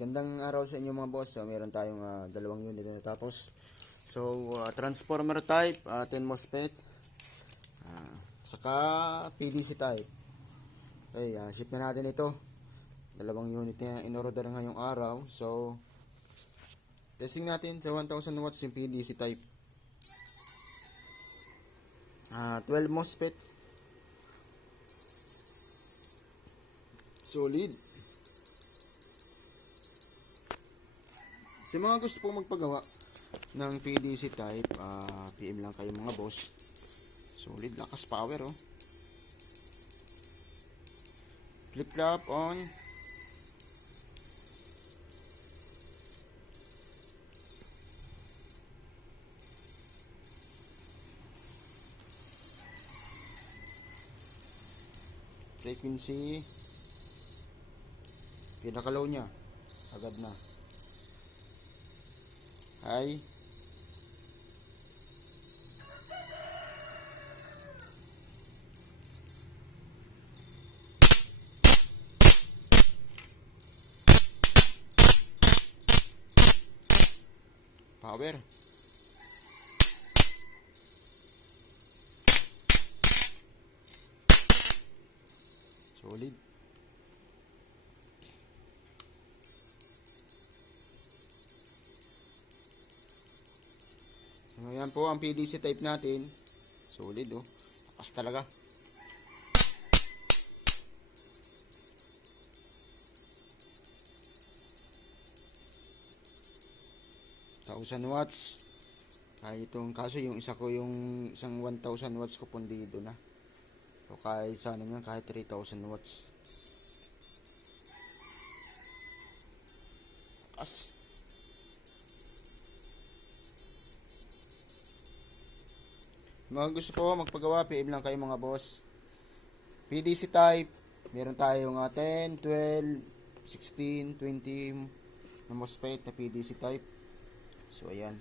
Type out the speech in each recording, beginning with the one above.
Gandang araw sa inyo mga boss. So, meron tayong dalawang unit na natapos. So, transformer type, 10 MOSFET, saka PDC type. Okay, ship na natin ito. Dalawang unit na in-order ngayong araw. So, testing natin sa 1000 watts yung PDC type. 12 MOSFET. Solid. Sa mga gusto pong magpagawa ng PDC type, PM lang kayo mga boss. Solid, lakas power oh. Flip flop on. Frequency. Pinaka-low niya. Agad na. High. Power. Solid. So, ayan po ang PDC type natin. Solid oh. Lakas talaga. Thousand watts. Kaya itong kaso yung isa ko yung isang 1000 watts ko pundido na. So kahit sana nga kahit 3000 watts. As. Mga gusto po magpagawa, PM lang kayo mga boss. PDC type, meron tayong 10, 12, 16, 20 na MOSFET na PDC type. So ayan.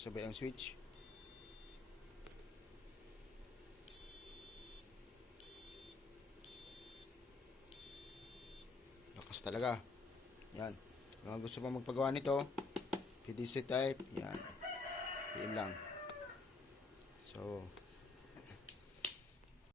Sabay ang switch. Lakas talaga. Yan. Mga gusto pa magpagawa nito, PDC type, yan. PM lang. So,